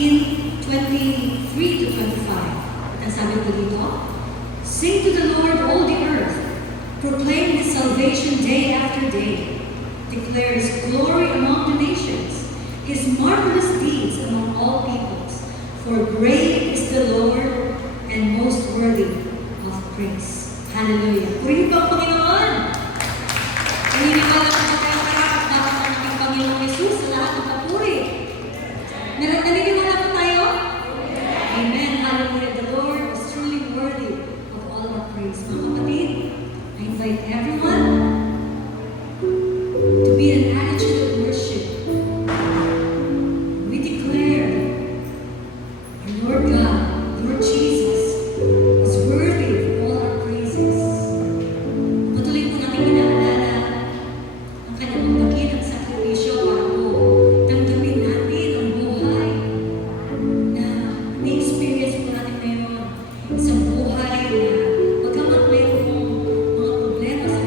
16:23 to 25. Ang sabi ko dito, "Sing to the Lord, all the earth. Proclaim His salvation day after day. Declare His glory among the nations, His marvelous deeds among all peoples. For great is the Lord and most worthy of praise." Hallelujah. Purihin po ang Panginoon. Naniniwala ko po kayo karapat dapat ang ating Panginoong Jesus sa lahat ng papuri. Naniniwala po tayo? Amen. Hallelujah. The Lord is truly worthy of all our praise. Mga kapatid, I invite everyone to be in an attitude of worship. We declare, Lord God, Lord Jesus, is worthy of all our praises. Patuloy po natin inaalala ang kanyang maginang sakripisyo para po tanggapin natin ang buhay na ni-experience po natin ngayon. Isang buhay na pagkamat mayroon pong mga problema sa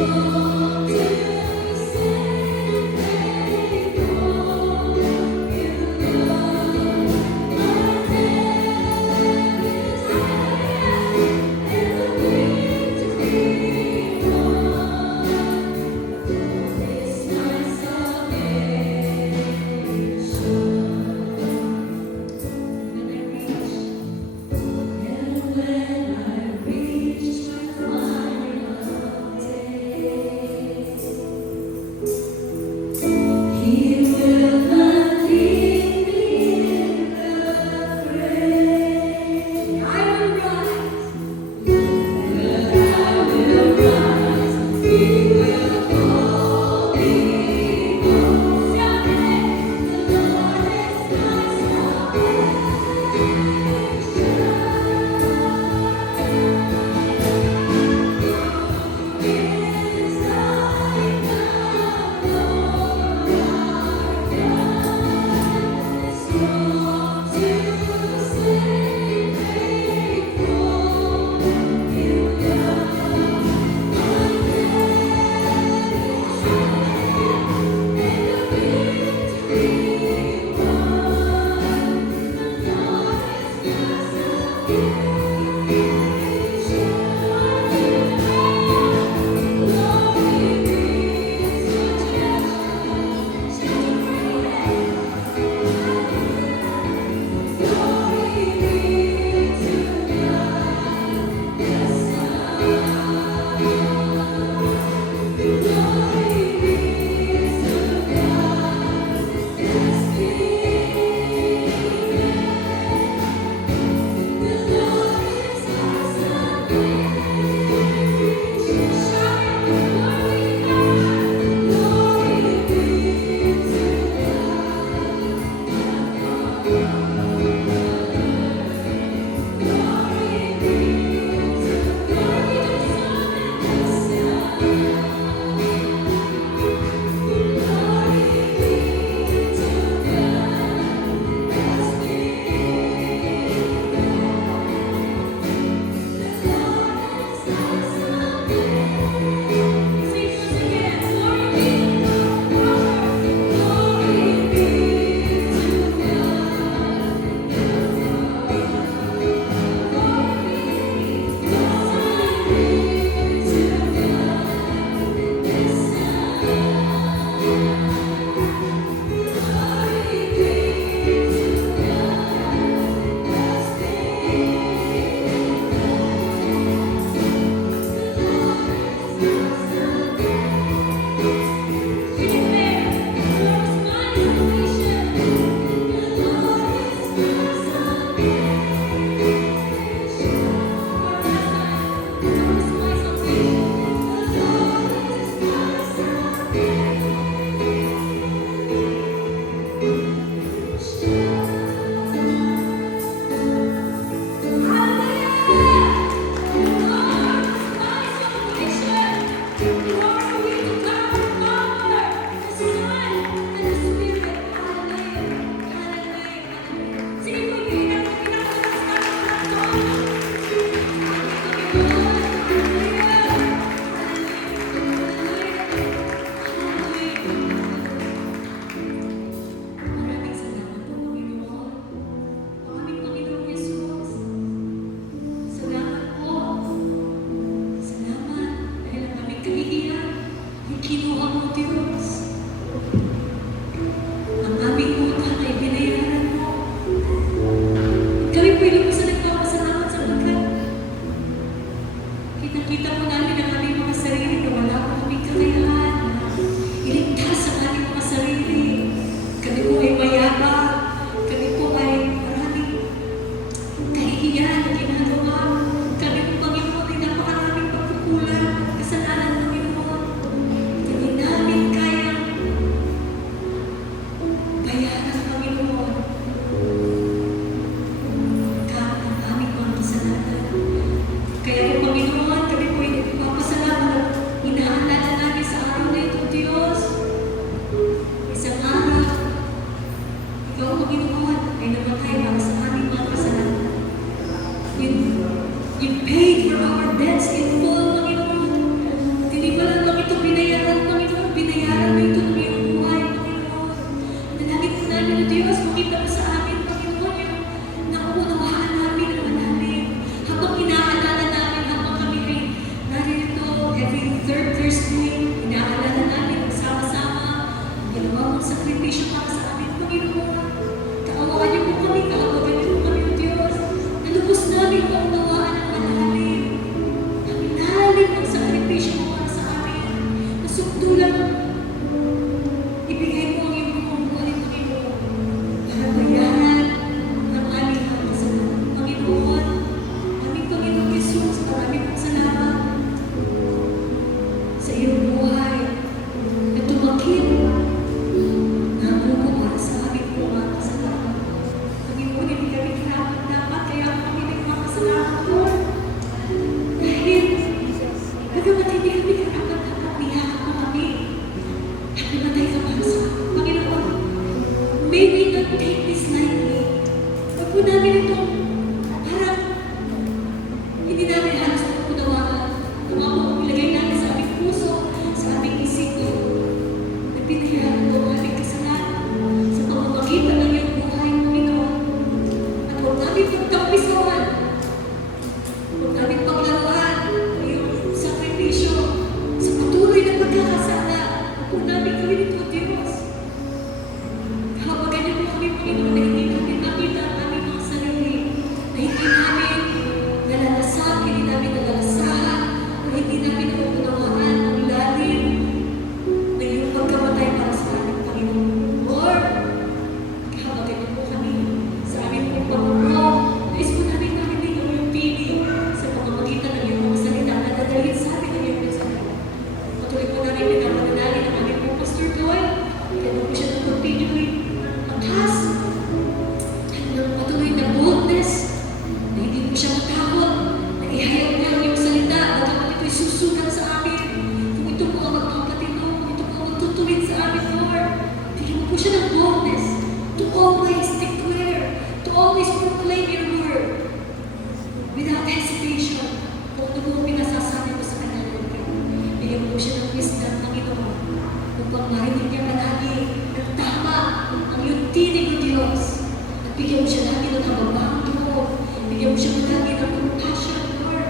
When I reach my final day. naalala namin ang sama-sama, ang ginawa mong sakripisyo para sa amin, Panginoon. Kaawaan niyo po kami, kaawagan niyo po kami, O Diyos. Nalubos namin ang unawaan ng malalim. Ang lalim ng sakripisyo mo para sa amin. Nasukdulan ang ibigay mo ang iyong buhay, Panginoon. Para bayaran ang aming kasalanan. Panginoon, aming Panginoon Jesus, maraming pong salamat sa iyong buhay na tumakip na buko para sa aming mga kasalanan. Panginoon, hindi kami karapat dapat, kaya kami nagpapasalamat po. Dahil, bagamat hindi kami karapat dapat, niyakap mo kami. At namatay ka para sa amin. Panginoon, may we not take this lightly. Huwag po namin itong parang hindi namin halos napunawaan. Ang mga po ilagay namin sa aming puso, sa aming isipan. Na pinayaan mo ang aming kasalanan sa pamamagitan ng iyong buhay, Panginoon. At huwag namin pagtampisawan. Huwag namin paglaruan ang iyong sakripisyo sa patuloy na pagkakasala. Huwag namin gawin ito, Diyos. Hawagan niyo po kami, Panginoon, na hindi namin makita ang aming mga sarili, na hindi namin nalalasan, hindi namin nalalasahan, na hindi namin nauunawaan ang lalim na iyong pagkamatay para sa amin, Panginoon. Lord, hawagan niyo po kami sa aming pong pagpupulong. Nais po namin marinig ang iyong piling sa pamamagitan ng iyong mga salita na dadalhin sa amin ang iyong mensahe. Patuloy po namin pinapanalangin ang aming pong Pastor Doyle. Kaya po siya ng continually matas at ng patuloy na boldness na hindi po siya matakot na ihayag niya ang iyong salita bagamat ito'y susugat sa amin. Kung ito po ang magpapatino, kung ito po ang magtutuwid sa amin, Lord, bigyan mo po siya ng boldness to always declare, to always proclaim your word without hesitation. Kung ano po ang pinasasabi ko sa kanya, Lord, bigyan mo po siya ng wisdom, Panginoon, upang marinig niya palagi ng tama ang iyong tinig, O Diyos. At bigyan mo siya lagi ng kababang loob. Bigyan mo siya lagi ng compassion, Lord.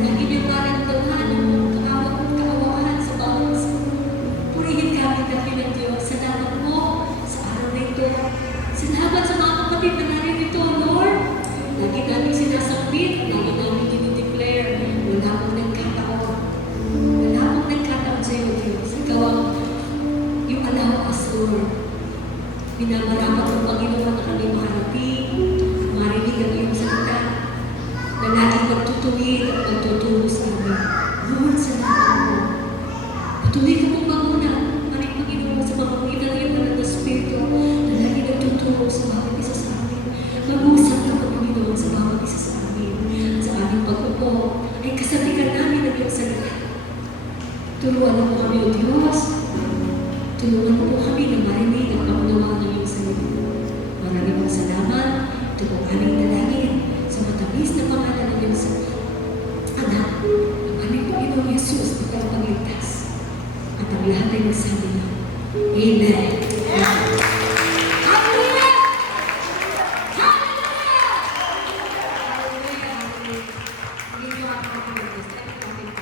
Lagi niya maramdaman ang kaawaan sa bawat isa. Purihin kami ng Diyos. Salamat mo sa araw na ito. Salamat sa mga kapatid na naririto, Lord. Lagi namin sinasambit, lagi namin dinideclare. Wala mong nagkataon. Wala mong nagkataon sa iyo, Diyos. Ikaw ang you allow us, Lord. Minamarapat ang Panginoon na kami makarating, marinig ang iyong salita, na laging magtutuwid at magtuturo sa amin. Lord, salamat mo. Patuloy ka mong manguna, maring Panginoon, sa pamamagitan ng iyong banal na Espiritu, na laging nagtuturo sa bawat isa sa amin. Mag-usap ka, Panginoon, sa bawat isa sa amin. Sa aming pag-upo, ay kasabihan namin ang iyong salita. Turuan mo kami, O Diyos. Tulungan mo po kami na marinig at maunawaan ng iyong salita. Maraming salamat. Ito po aming dalangin sa matamis na pangalan ng iyong anak, ang aming Panginoong Jesus na tagapagligtas. At ang lahat ay masabi na, Amen.